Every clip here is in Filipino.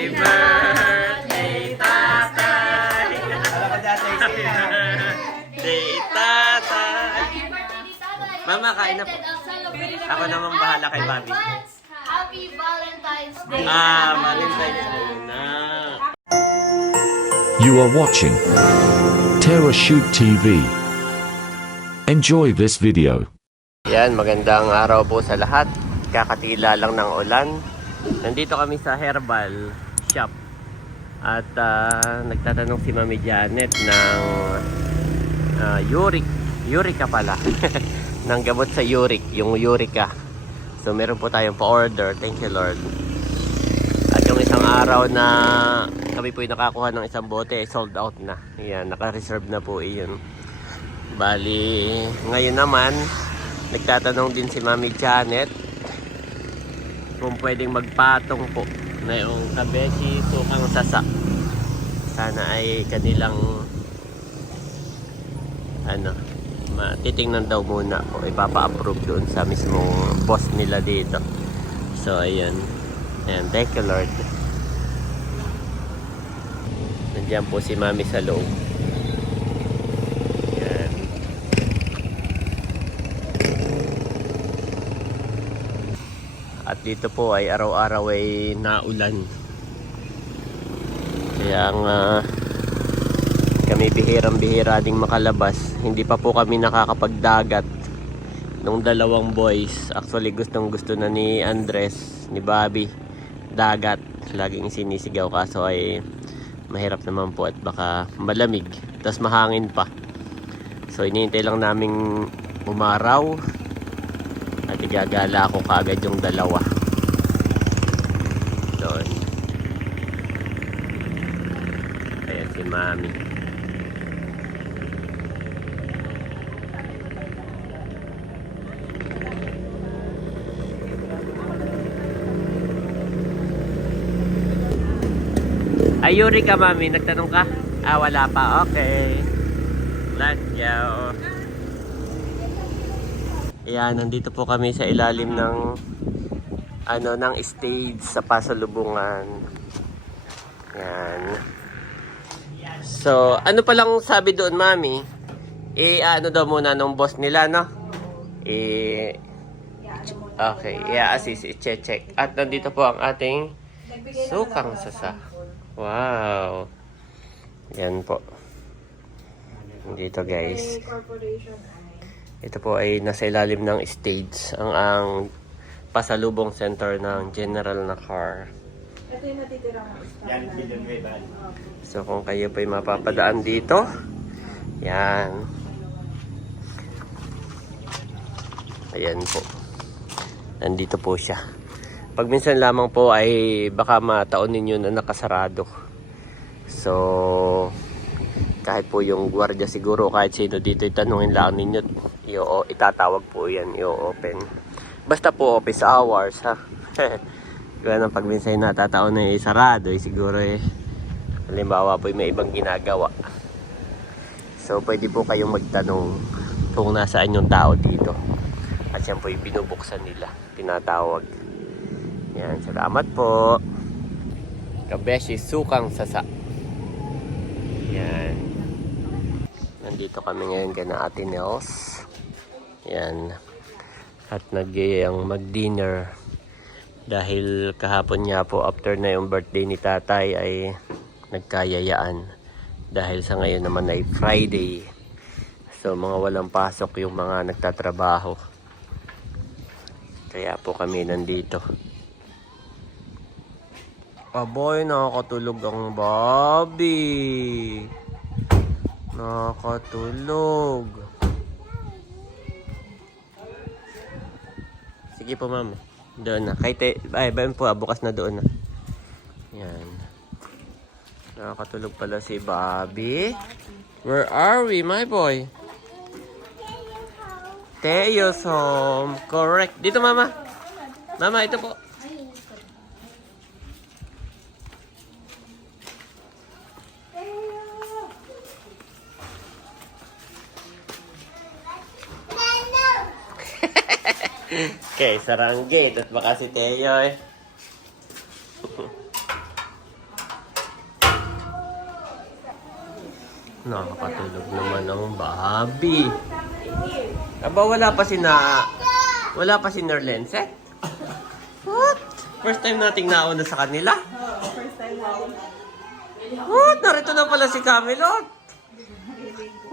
Happy birthday, tatay! Happy birthday, tatay! Mama, kain na po. Ako naman bahala kay Bobby. Happy Valentine's Day! Valentine's Day na. You are watching Terra Shoot TV. Enjoy this video. Yan, magandang araw po sa lahat. Kakatila lang ng ulan. Nandito kami sa herbal shop. At nagtatanong si Mami Janet ng Urica pala. ng gamot sa uric, yung Urica. So meron po tayong pa-order. Thank you Lord. At yung isang araw na kami po yung nakakuha ng isang bote, sold out na. Yan, naka-reserve na po iyon. Bali, ngayon naman nagtatanong din si Mami Janet kung pwedeng magpatong po na yung kabeshi sukang sasa. Sana ay kanilang titingnan daw muna o ipapa-approve doon sa mismong boss nila dito. So ayan, thank you Lord. Nandiyan po si Mami sa loob. Ayan. At dito po ay araw-araw ay naulan. Kaya kami bihirang-bihira ding makalabas. Hindi pa po kami nakakapagdagat nung dalawang boys. Actually gustong-gusto na ni Andres, ni Bobby, dagat. Laging sinisigaw kaso ay mahirap naman po at baka malamig. Tapos mahangin pa. So iniintay lang naming umaraw. At igagala ko kaagad yung dalawa. Doon. Ayan si Mami. Ay, Urica Mami, nagtanong ka? Wala pa. Okay. Let's go. Ayan, nandito po kami sa ilalim ng ng stage sa pasalubungan. Ayan. So, ano pa lang sabi doon, Mami? Daw muna nung boss nila, no? Okay, i-assist, i-check. At nandito po ang ating sukang sasa. Wow. Yan po. Dito, guys. Ito po ay nasa ilalim ng stage ang pasalubong center ng general na car. Ito yung natitirang stand. So kung kayo pa ay mapapadaan dito, yan. Ayan po. Nandito po siya. Pag minsan lamang po ay baka mataon ninyo na nakasarado. So kahit po yung gwardiya siguro, kahit sino dito itanungin lang ninyo, itatawag po yan, i-open. Basta po office hours, ha. Kaya nang pag minsan natataon na sarado, siguro halimbawa po may ibang ginagawa. So pwede po kayong magtanong kung nasaan yung tao dito. At yan po yung binubuksan nila, tinatawag. Yan, salamat po. Kabeshi sukang sasa. Yan. Nandito kami ngayon kina Ate Nels. Yan. At mag-dinner. Dahil kahapon niya po, after na yung birthday ni tatay, ay nagkayayaan. Dahil sa ngayon naman ay Friday. So mga walang pasok yung mga nagtatrabaho. Kaya po kami nandito. Aboy, nakakatulog ang Bobby. Nakakatulog. Sige po, ma'am. Doon na. Bayan po, bukas na doon na. Yan. Nakakatulog pala si Bobby. Where are we, my boy? Teo's home. Correct. Dito, mama. Mama, ito po. Okay, sarang gate at baka si Teo Nakakatulog naman ang Bobby. Aba, wala pa si Nerlense? What? First time nating nauna sa kanila? Oo, first time natin. What? Narito na pala si Camelot.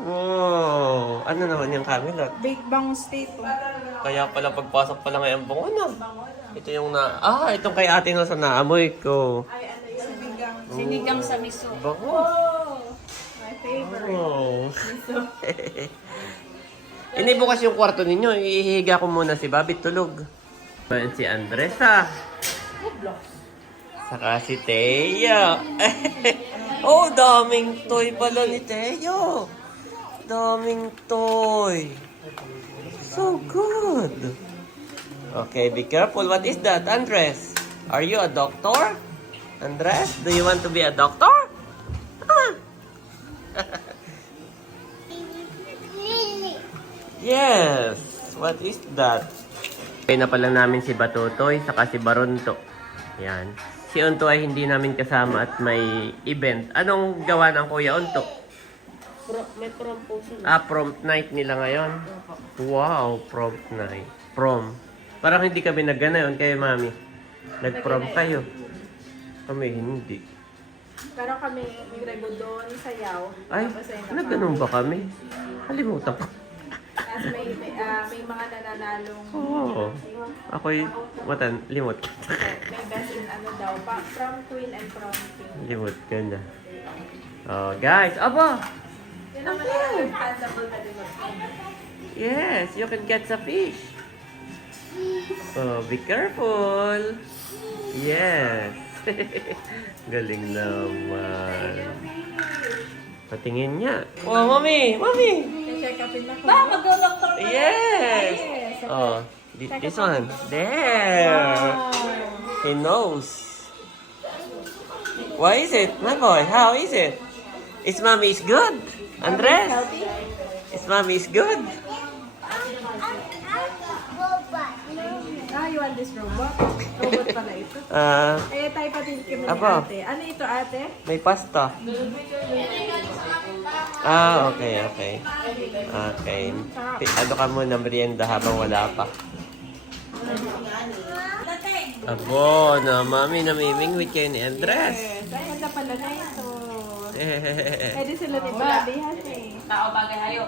Wow. Ano naman yung Camelot? Big Bang State. Kaya pala pagpasok pala ngayon bango na. Ito yung itong kay ate na sa naamoy ko. Ay, ano yung sinigang? Sinigang sa miso. Bango. Oh! My favorite. Oh. Miso. Hindi bukas yung kwarto ninyo. Ihihiga ko muna si Bobby tulog. Ayan si Andres Saka si Teo. Oh, daming toy pala ni Teo. Daming toy. So good. Okay, be careful. What is that, Andres? Are you a doctor? Andres, do you want to be a doctor? Ah. Yes. What is that? Kaya na pala namin si Batutoy, saka si Baronto. Yan. Si Unto ay hindi namin kasama at may event. Anong gawa ng Kuya Unto? May prom po sila. Prom night nila ngayon? Wow, prom night. Prom. Parang hindi kami nag-ganayon kayo, Mami. Nag-prom kayo. Kami hindi. Pero kami, may rego doon, sayaw. Ay, Tapos ay nag-ganun ba kami? Kalimutan ko. Tapos may mga nananalong Oo. Ako'y, limot. may best in ano daw, prom queen and prom king. Limot ka na. Oh, guys, aba! Yun naman ang understandable na din. Yes, you can catch a fish. Oh, be careful. Yes. Galing naman. Patingin niya. Oh, Mami! Mami! I-check upin na ko. Mag-doktor ka. Yes! Yes. Oh, this one. There! He knows. What is it, my boy? How is it? Is Mommy is good? Andres? Healthy? Is Mommy is good? You want this robot? Robot pala ito. Ay, tayo pati kami ni Apa? ate. Ano ito, ate? May pasta. Okay. Okay. Ano ka muna, merienda habang wala pa. Abo, na Mami, namimingwit kayo ni Andres. Yes. Ay, ganda pala na ito. Pwede sila ni Bobby, hati. Tao bagay hayo.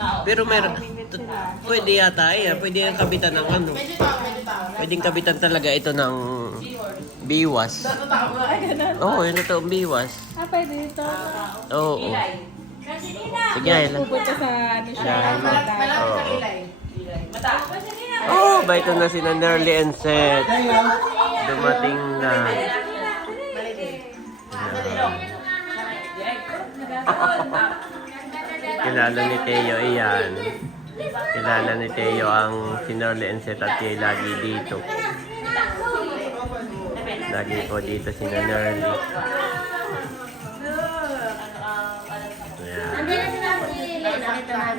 Tao. Pero meron, Namimingwit sila. pwede yata pwede yung kabitan ng ano. Pwedeng kabitan talaga ito ng biwas. Ay, ganun. Oo, yun ito ang biwas. Pwede ito. Oo. Sige, Ayla. Pupunta sa ano siya. Oo. Mata. Oh, ba ito na si Nerly and Seth. Dumating na. Kilala ni Teo, iyan. Kilala ni Teo ang si Nerly and Seth at siya lagi dito. Lagi po dito si Nerly.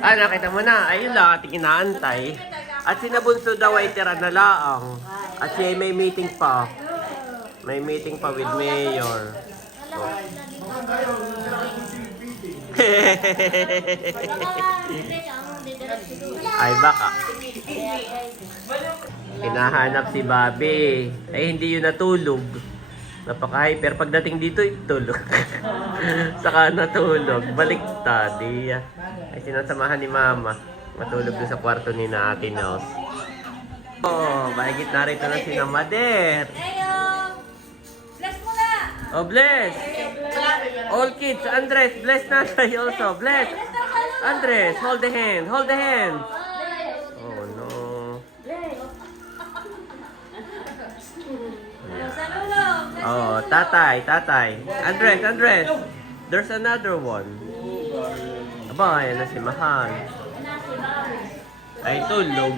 Nakita mo na. Ayun lang, ating inaantay. At sinabunso daw ay tira na laang. At siya ay may meeting pa. May meeting pa with Mayor. Ay baka. Hinahanap si Bobby. Ay hindi yun natulog. Napaka-hyper. Pagdating dito, tulog. Saka natulog. Baliktad. Ay sinasamahan ni Mama. Matulog doon sa kwarto ni na Ate Nels. Oh, mahigit narito na si Mader. Bless mo na. Oh, bless! All kids, Andres, bless Nanay also. Bless! Andres, hold the hand. Hold the hand. Oh, no. Oh, tatay. Andres. There's another one. Aba, yan na si Mahal. Ay, tulog.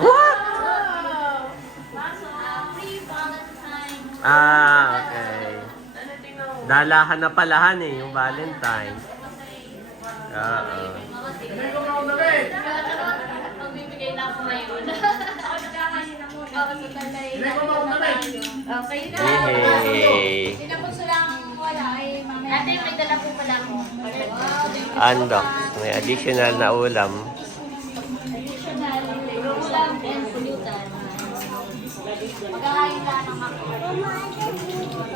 What? Okay. Dalahan na palahan yung Valentine. Oo. Magbibigay na ako ngayon. Okay na. Yay! Pinapos lang wala ay mamaya. Ate, may dala po pala ako. Unbox. May additional na ulam. Ulam and pulutan. Magkakain ka ng ako.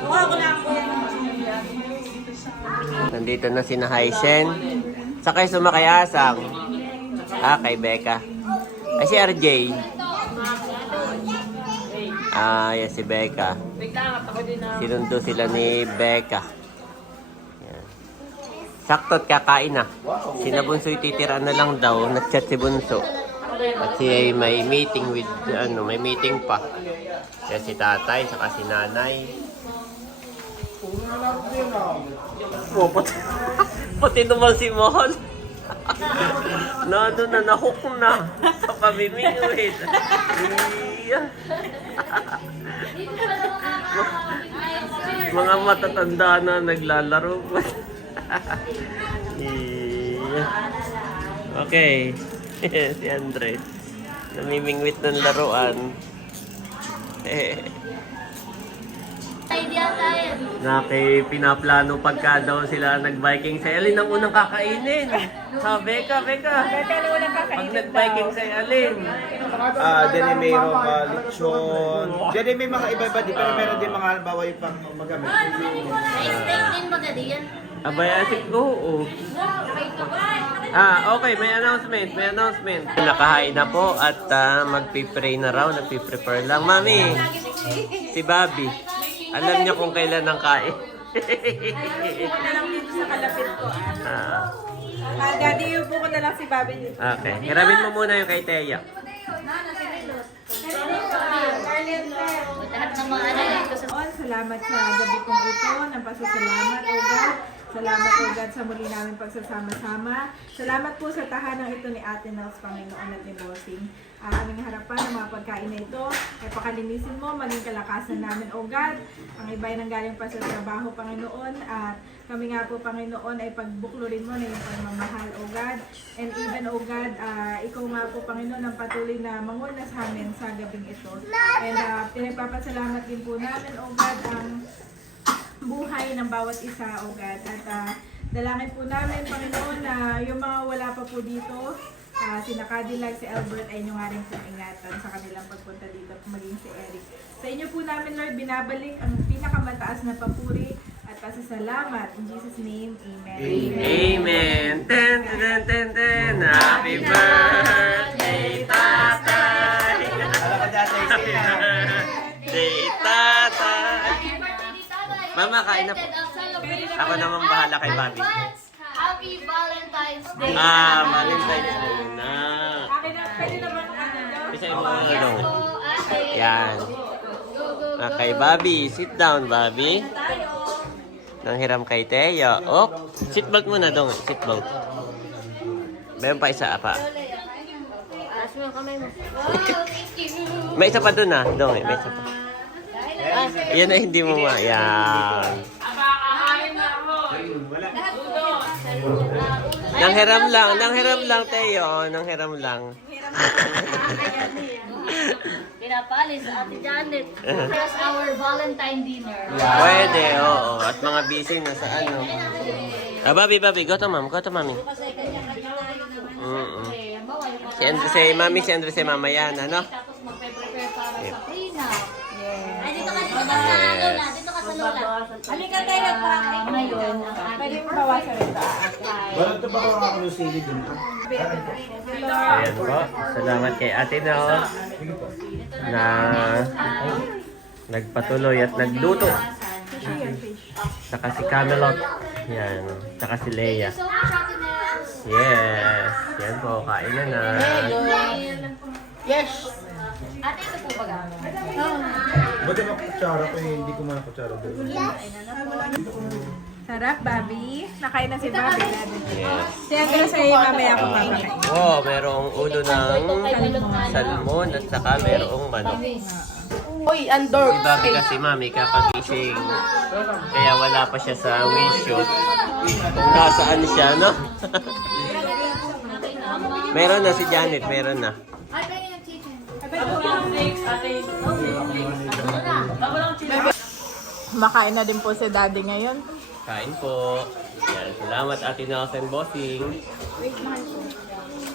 Kuha ko lang po yan. Nandito na si Haisen. Sakay sumakay asang. Ah, kay Becca. Ay, si RJ. Ah, yan si Becca. Sinundo sila ni Becca. Yan. Sakto't kakain na. Si Bunso'y titira na lang daw. Nag-chat si Bunso. At siya ay may meeting with, may meeting pa. Kaya si tatay, saka si nanay. Oh, pati naman si Mahal. Nahook na sa pamimingwit. Iya. Mga matatanda na naglalaro. Iya. Okay. Si Andres. Namimingwit ng laruan. Idea tayo. Pinaplano pagka daw sila nag-biking sa Alin ang unang kakainin. Ha, Becca. Pag nag-biking sa Alin. Then ay mayroong lechon. Then ay may mga iba-iba din, pero meron din mga halimbawa yung pang magamit. May steak din ba yan? Abay, asik ko, oo. Okay, may announcement. Nakahain na po at magpipray na raw, nagpiprepare lang. Mami, si Bobby, alam niya kung kailan ang kain. Na lang dito sa kalapit ko. Daddy, yung po ko na lang si Bobby dito. Okay, hiramin mo muna yung kay Teya. Lahat ng mga ano dito sa... Salamat sa gabi kong ito, ng pasasalamat, O God. Salamat, O God, sa muli namin pagsasama-sama. Salamat po sa tahanang ito ni Ate Nels, Panginoon at ni Bossing. Aming harapan ng mga pagkain na ito ay pakalinisin mo, maging kalakasan namin, O God. Ang iba ay nanggaling pa sa trabaho, Panginoon, at kami nga po, Panginoon, ay pagbuklurin mo na yung pagmamahal, O God. And even, O God, ikaw nga po, Panginoon, ang patuloy na manguna sa amin sa gabing ito. And pinagpapasalamat din po namin, O God, ang buhay ng bawat isa, O God. At dalangin po namin, Panginoon, na yung mga wala pa po dito, si Cadillac, si Albert, ay nyo nga rin po ingatan sa kanilang pagpunta dito, maging si Eric. Sa inyo po namin, Lord, binabalik ang pinakamataas na papuri at pasasalamat. In Jesus' name, Amen. Amen. Ten. Happy birthday, tatay. Happy birthday, tatay. Mama, kain na po. Ako naman bahala kay Bobby. Happy Valentine's Day! Valentine's Day na. Akin na, pwede naman Bisa mo ano. Ate! Yan. Kay Bobby. Sit down, Bobby. Nang hiram kay Teya. Oh, seatbelt muna dong. Seatbelt. Meron pa isa pa. Taas mo yung kamay mo. Wow, thank you! May isa pa dun dong. May isa pa. Yan na hindi mo Yan. Nanghiram lang, Teo. Nanghiram lang. Pinapalis sa Ate Janet. Here's our Valentine dinner. Pwede, oo. At mga busy na sa ano. Bobby. Go to mami. Si Andres, mama yan, ano? Tapos magpe-prepare para sa prenup. Ay, dito ka sa Lola. Dito ka sa Lola. Halika tayo nagpakain. Ngayon, ang Pwede ating mo bawasan ito. Balot na ba ako ng sili dun? Ayan po. Salamat kay Ate Nels na nagpatuloy at nagluto. Saka si Camelot. Yan. Saka si Leia. so much, Ate Nels. Yes. Yan po. Kain na. Yes. Ate, ito po ba? Ba't yung kutsara ko hindi ko man kutsara doon? Sarap, Bobby. Nakain na si Bobby. Yes. Siyempre sa'yo, mamaya ako papakain. Wow, merong ulo ng salmon at saka merong manok. Uy, andor. Si Bobby kasi mami kakagising. Kaya wala pa siya sa wisyo. Kung nasaan siya, no? Meron na si Janet, meron na. Ay, kaya yung chicken. Ate, Kumakain na din po si Daddy ngayon. Kain po. Yan, salamat Ate Nelson Bossing.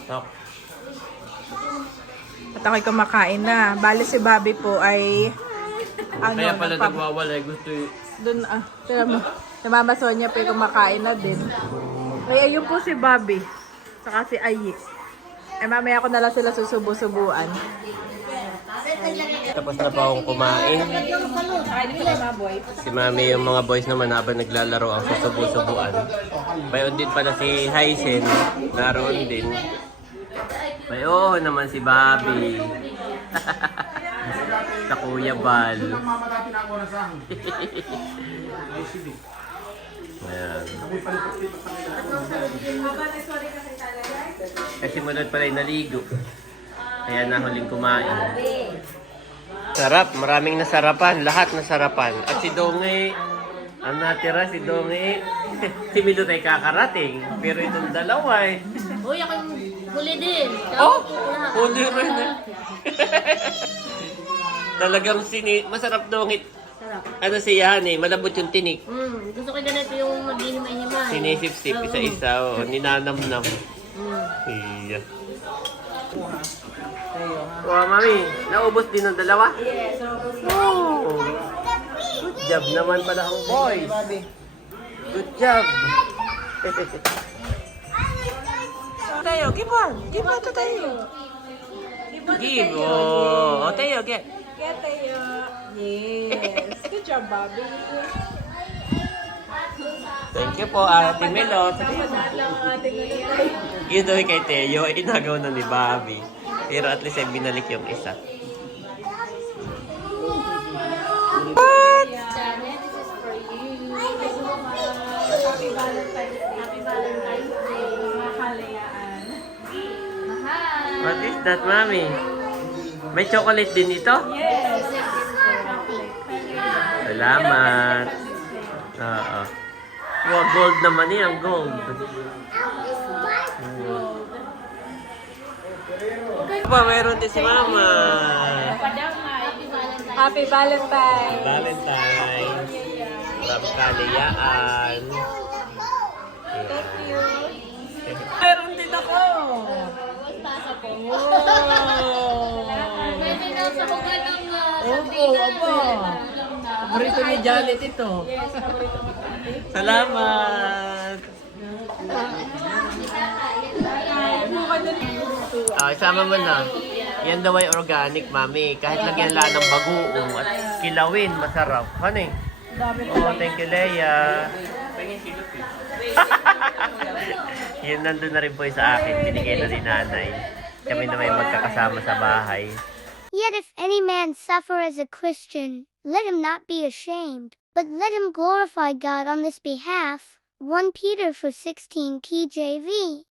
Oh, At ako'y kumakain na. Bali si Bobby po ay kaya pala nagwawala. Gusto Doon, tira mo. Si Mama Sonia po ay kumakain na din. Ay, ayun po si Bobby. Saka si Ayi. Mamaya ko na lang sila susubo-subuan. Tapos na po akong kumain. Kain ko na boy. Si Mami, yung mga boys naman habang naglalaro ang susubo-subuan. Bayon din pala si Hysen. Naroon din. Bayon naman si Bobby. Sa Kuya Bal. Ayan. Kasi munod pala yung naligo. Kaya nahuling kumain. Sarap, maraming nasarapan, lahat nasarapan. At si Donge, ang natira si Donge, si Milot ay kakarating. Pero itong dalawa eh. Uy, ako yung huli din. Oh, huli rin eh. Talagang masarap Donge. Sarap. Ano siya eh, malambot yung tinik. Gusto ko ganito yung maghihimay-himay. Sinisip-sip, isa-isa, oh, ninanam-nam. Iya. Wow, Mami, naubos din ng dalawa? Yes, Oh, good job naman pala ang boys. Good job. Tayo, give on. Give on to tayo. Give. Oh, Teo, get. Get tayo. Yes. Good job, Bobby. Thank you po, Ate Melot. Madala ang ating ngayon. Yun daw kay Teo, inagaw na ni Bobby. Pero at least ay binalik yung isa. Janet, this is for you. Happy Valentine's Day. Makalayaan. Mahal. What is that, Mami? May chocolate din ito? Yes. Salamat. Oo. Wow, gold naman yan, gold. Pa, mayroon din si Mama. Happy Valentine's. Happy Valentine's. Valentine's. Tapos kalayaan. Thank you. Meron din ako. Basta po. Oh. May binasa ko ba ng Opo. Paborito ni Janet ito. Salamat. Isama mo na. Yan daw ay organic, Mami. Kahit lagyan lang ng bagoong at kilawin, masarap. Ano eh? Oh, thank you, Leia. Yun, nandun na rin po sa akin. Binigay na ni nanay. Kami na may magkakasama sa bahay. Yet if any man suffer as a Christian, let him not be ashamed, but let him glorify God on this behalf. 1 Peter 4:16 KJV.